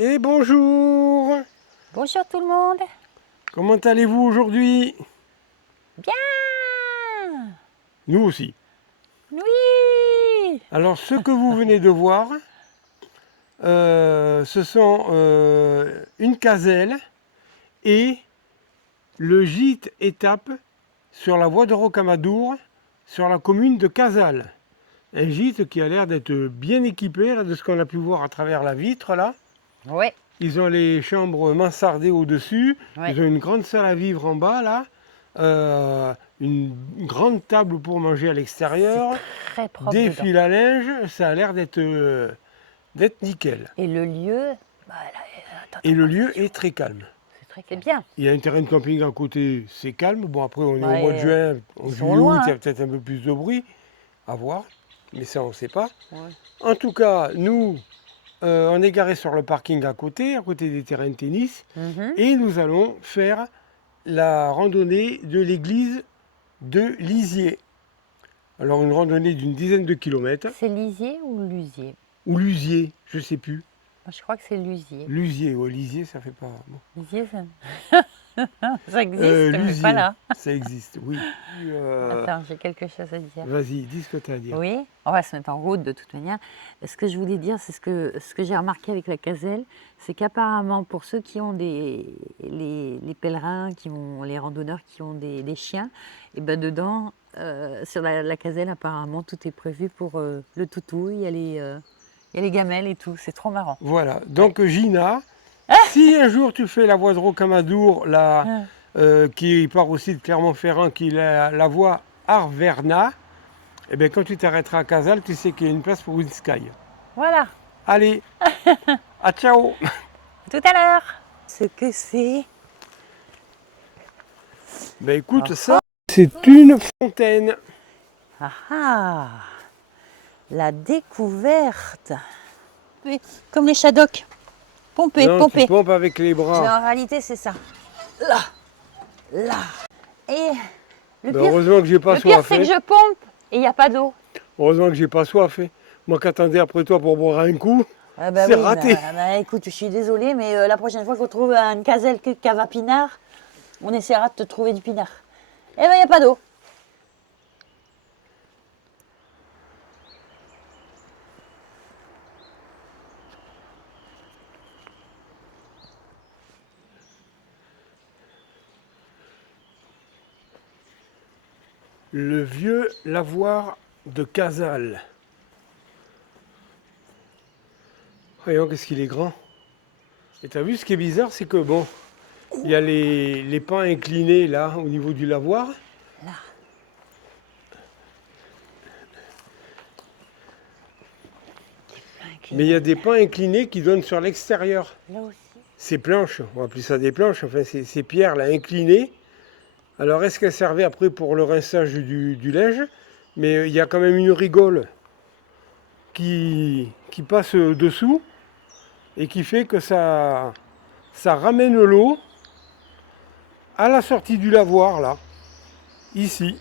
Et bonjour! Bonjour tout le monde. Comment allez-vous aujourd'hui? Bien. Nous aussi. Oui. Alors ce que vous venez de voir, ce sont une caselle et le gîte étape sur la voie de Rocamadour, sur la commune de Casals. Un gîte qui a l'air d'être bien équipé, là, de ce qu'on a pu voir à travers la vitre là. Ouais. Ils ont les chambres mansardées au-dessus, Ouais. ils ont une grande salle à vivre en bas là, une grande table pour manger à l'extérieur, Très propre des dedans. fils à linge, ça a l'air d'être nickel. Et le lieu, bah, Et le lieu est très calme. c'est bien. Il y a un terrain de camping à côté, c'est calme. Bon après on est au Ouais, mois de juin, en ils sont juillet, loin, août, il y a hein. peut-être un peu plus de bruit, à voir, mais ça on ne sait pas. Ouais. En tout cas, nous, on est garé sur le parking à côté des terrains de tennis, et nous allons faire la randonnée de l'église de Lizier. Alors une randonnée d'une dizaine de kilomètres, C'est Lisier ou Lusier? ou Lusier, je sais plus. Moi, je crois que c'est Lusier. Lusier, ouais, Lizier, ça fait pas. Bon. Lisier, ça existe, mais Lusier, pas là. ça existe, oui. Attends, j'ai quelque chose à dire. Vas-y, dis ce que tu as à dire. Oui, on va se mettre en route de toute manière. Ce que je voulais dire, c'est ce que j'ai remarqué avec la caselle, c'est qu'apparemment pour ceux qui ont les pèlerins, les randonneurs qui ont des chiens, et ben dedans, sur la caselle, apparemment tout est prévu pour le toutou, il y a les gamelles et tout, c'est trop marrant. Voilà, donc Gina, si un jour tu fais la voie de Rocamadour, qui part aussi de Clermont-Ferrand, qui est la voie Arverna, et bien quand tu t'arrêteras à Casals, tu sais qu'il y a une place pour une Sky. Voilà, Allez, à ciao! tout à l'heure. Ce que c'est. Ben écoute, ça, c'est une fontaine. Ah ah, la découverte. Oui, comme les Shadocks. Pomper, Non, pomper. tu pompes avec les Mais bras. en réalité, c'est ça. Là, là. Et le Ben pire, heureusement que j'ai pas le pire, soif. c'est que je pompe et il n'y a pas d'eau. Heureusement que j'ai pas soif. Moi qui attendais après toi pour boire un coup, Ah bah c'est oui, raté. Écoute, je suis désolée, mais la prochaine fois qu'on trouve une caselle cave à pinard, on essaiera de te trouver du pinard. Eh ben, il n'y a pas d'eau. Le vieux lavoir de Casals. Voyons qu'est-ce qu'il est grand. Et t'as vu ce qui est bizarre, c'est que bon, il y a les pans inclinés là au niveau du lavoir. Là. Mais il y a des pans inclinés qui donnent sur l'extérieur. Là aussi. Ces planches, on va appeler ça des planches, enfin ces pierres là inclinées. Alors est-ce qu'elles servaient après pour le rinçage du linge? Mais il y a quand même une rigole qui passe dessous et qui fait que ça ramène l'eau à la sortie du lavoir là, ici.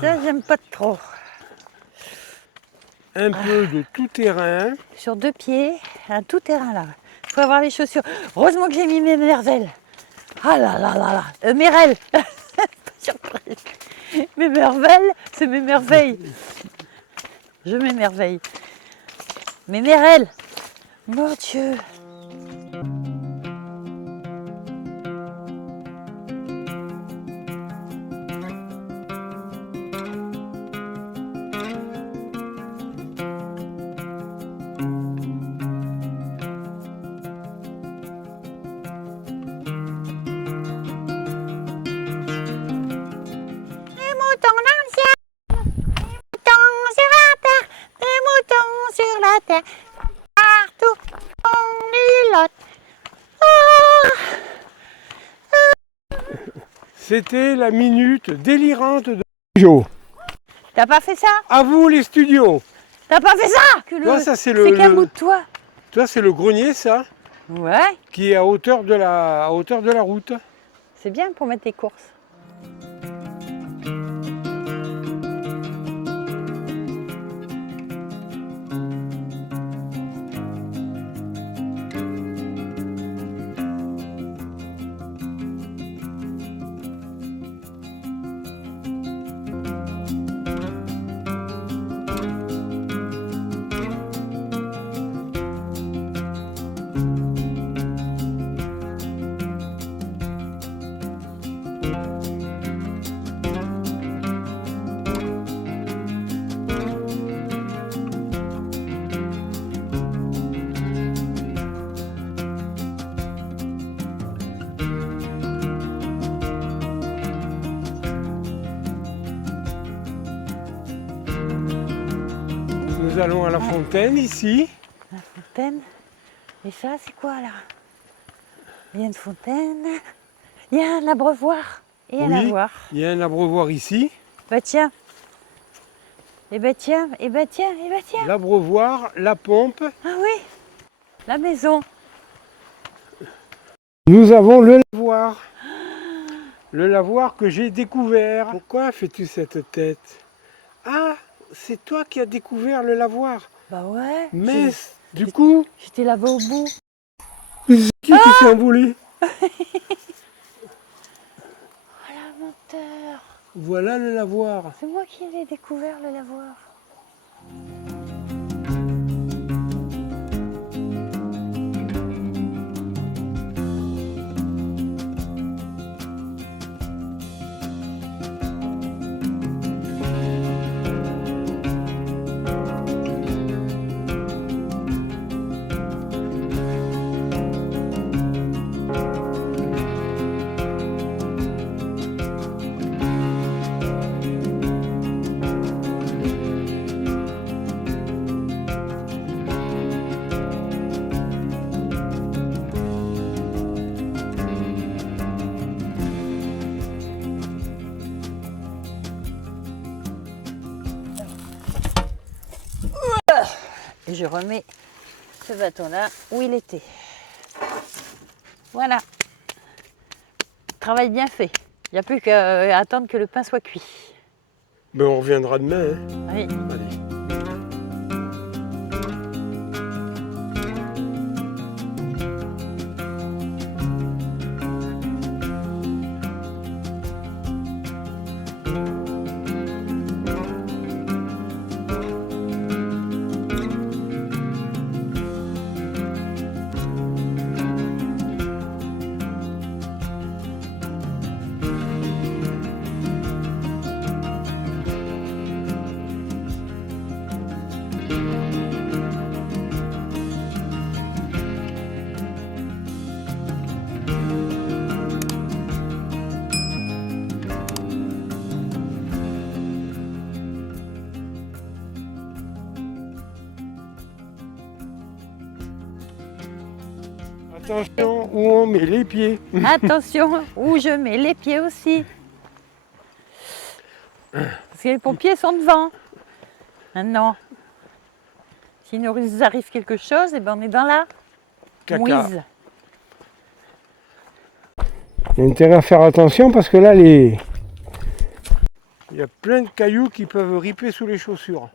Ça, j'aime pas trop. Un peu de tout terrain. Sur 2 pieds, un tout terrain là. Il faut avoir les chaussures. Heureusement que j'ai mis mes merveilles. Ah là là là là. Merelles. Pas surprise. Mes merveilles, c'est mes merveilles. Je m'émerveille. Mes merelles. Mon Dieu. Partout, on îlote. C'était la minute délirante de Joe. T'as pas fait ça? À vous les studios. T'as pas fait ça? Que Toi, ça, c'est c'est qu'un le- bout de toi. Toi, c'est le grenier, ça, Ouais, qui est à hauteur de la route. c'est bien pour mettre tes courses. Nous allons à la fontaine, ici. La fontaine. Et ça, c'est quoi là? Il y a une fontaine. Il y a un abreuvoir. Et un Oui. lavoir. Il y a un abreuvoir ici. Bah tiens. Et bah tiens, et bah tiens, et bah tiens. L'abreuvoir, la pompe. Ah oui. La maison. Nous avons le lavoir. Le lavoir que j'ai découvert. Pourquoi fais-tu cette tête? Ah, c'est toi qui as découvert le lavoir. Bah ouais. Mais du coup, J'étais là-bas au bout. c'est qui s'est envolé? Oh la menteur. Voilà le lavoir. C'est moi qui l'ai découvert le lavoir. Et je remets ce bâton-là où il était. Voilà. Travail bien fait. Il n'y a plus qu'à attendre que le pain soit cuit. Ben, on reviendra demain. Hein. Oui. Allez. Attention où on met les pieds. Attention, où je mets les pieds aussi. Parce que les pompiers sont devant. Maintenant, s'il nous arrive quelque chose, eh ben on est dans la Caca. mouise. Il y a intérêt à faire attention parce que là, les Il y a plein de cailloux qui peuvent riper sous les chaussures.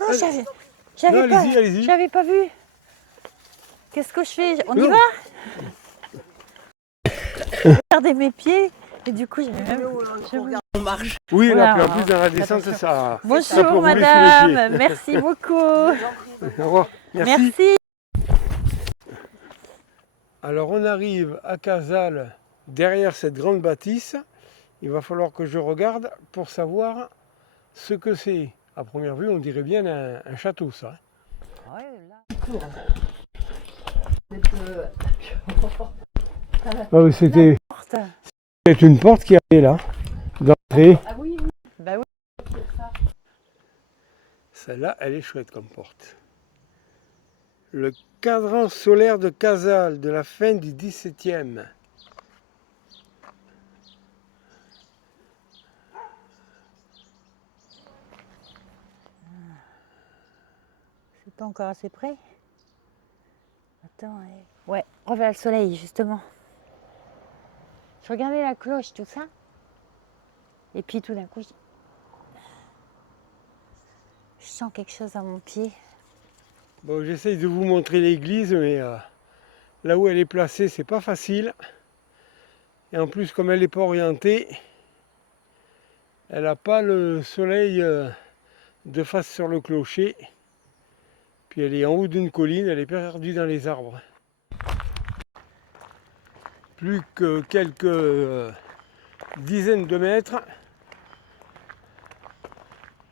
Oh, Non, allez-y, allez-y. j'avais pas vu. Qu'est-ce que je fais? On y Non. va? Regardez mes pieds. Et du coup, Oui, là, Voilà, puis en plus dans la descente, attention. ça peut Bonjour rouler sous les madame, pieds. merci beaucoup. Au revoir. Merci. Merci. Alors on arrive à Casals, derrière cette grande bâtisse. Il va falloir que je regarde pour savoir ce que c'est. À première vue, on dirait bien un château, ça. Ah oui, c'était une porte qui avait là, d'entrée. Ah oui, bah oui. Celle-là, elle est chouette comme porte. Le cadran solaire de Casals de la fin du XVIIe. C'est pas encore assez près. Attends, ouais, reviens le soleil justement. Je regardais la cloche, tout ça. Et puis tout d'un coup, je sens quelque chose à mon pied. Bon, j'essaye de vous montrer l'église, mais là où elle est placée, c'est pas facile. Et en plus, comme elle n'est pas orientée, elle n'a pas le soleil de face sur le clocher. Puis elle est en haut d'une colline, elle est perdue dans les arbres. Plus que quelques dizaines de mètres.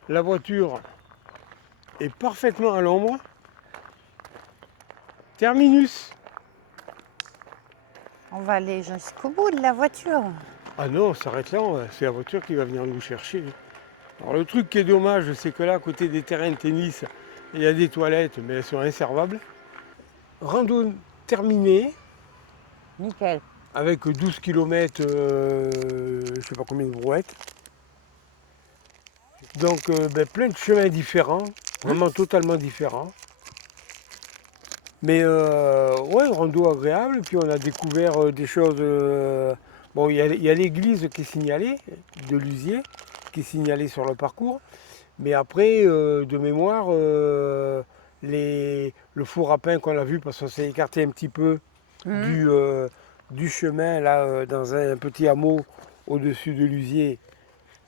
La voiture est parfaitement à l'ombre. Terminus. On va aller jusqu'au bout de la voiture. Ah non, on s'arrête là, c'est la voiture qui va venir nous chercher. Alors le truc qui est dommage, c'est que là, à côté des terrains de tennis, il y a des toilettes, mais elles sont inservables. Rando terminée, Nickel. avec 12 km, je ne sais pas combien de brouettes. Donc plein de chemins différents, vraiment totalement différents. Mais ouais, un rando agréable, puis on a découvert des choses. Bon, il y a l'église qui est signalée, de Luziers, qui est signalée sur le parcours. Mais après, de mémoire, le four à pain qu'on a vu, parce qu'on s'est écarté un petit peu du chemin, là, dans un petit hameau au-dessus de Luziers.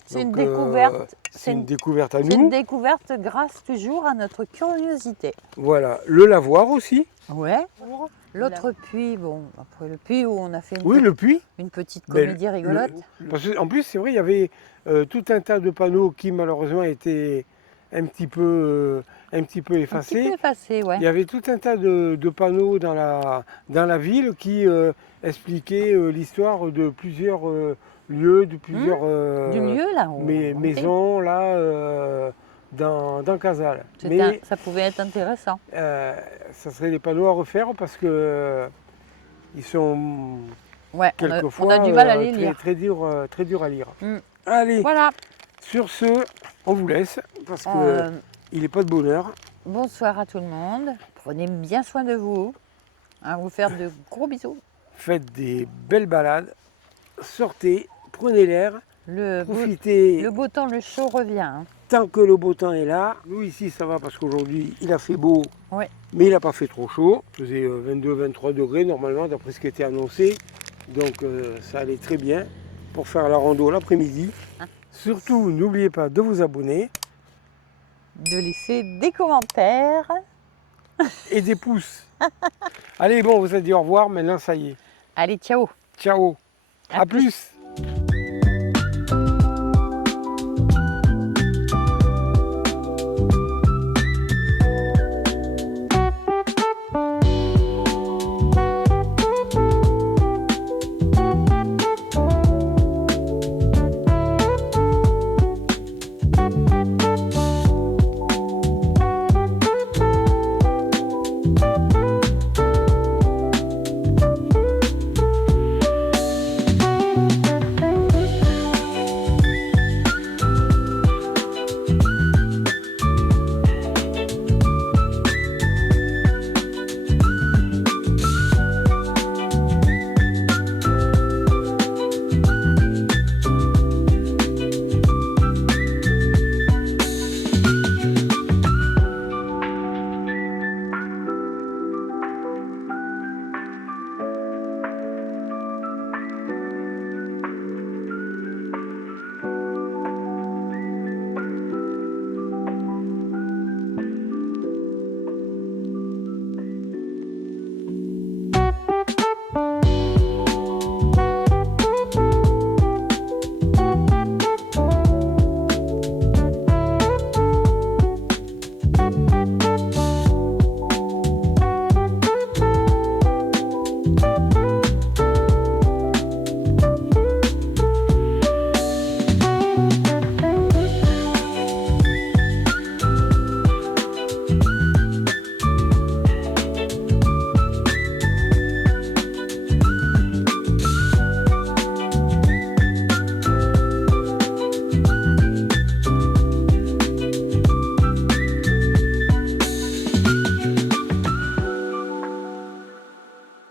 C'est une Donc, découverte. C'est une découverte à C'est une nous. découverte grâce toujours à notre curiosité. Voilà, le lavoir aussi. Ouais. L'autre puits, bon, après le puits où on a fait Oui, le puits. une petite Mais comédie rigolote. Parce que, en plus, c'est vrai, il y avait tout un tas de panneaux qui malheureusement étaient un petit peu Un petit peu effacés. effacé, ouais. Il y avait tout un tas de panneaux dans la ville qui expliquaient l'histoire de plusieurs lieux, de plusieurs Du lieu là. où on était. maisons là dans Casals. Mais Ça pouvait être intéressant. ça serait des panneaux à refaire parce que ils sont Ouais, quelquefois on a du mal à les lire. très dur à lire. Mm. Allez, Voilà. sur ce, on vous laisse parce que il n'est pas de bonheur. Bonsoir à tout le monde. Prenez bien soin de vous. On va vous faire de gros bisous. Faites des belles balades, sortez, prenez l'air, Le profitez beau temps, le chaud revient. Hein. tant que le beau temps est là. Nous ici ça va parce qu'aujourd'hui il a fait beau, Ouais. mais il n'a pas fait trop chaud. Il faisait 22-23 degrés normalement d'après ce qui était annoncé. Donc ça allait très bien pour faire la rando l'après-midi. Surtout n'oubliez pas de vous abonner. De laisser des commentaires. Et des pouces. Allez, bon, on vous a dit au revoir, maintenant ça y est. Allez, ciao. Ciao. À À plus.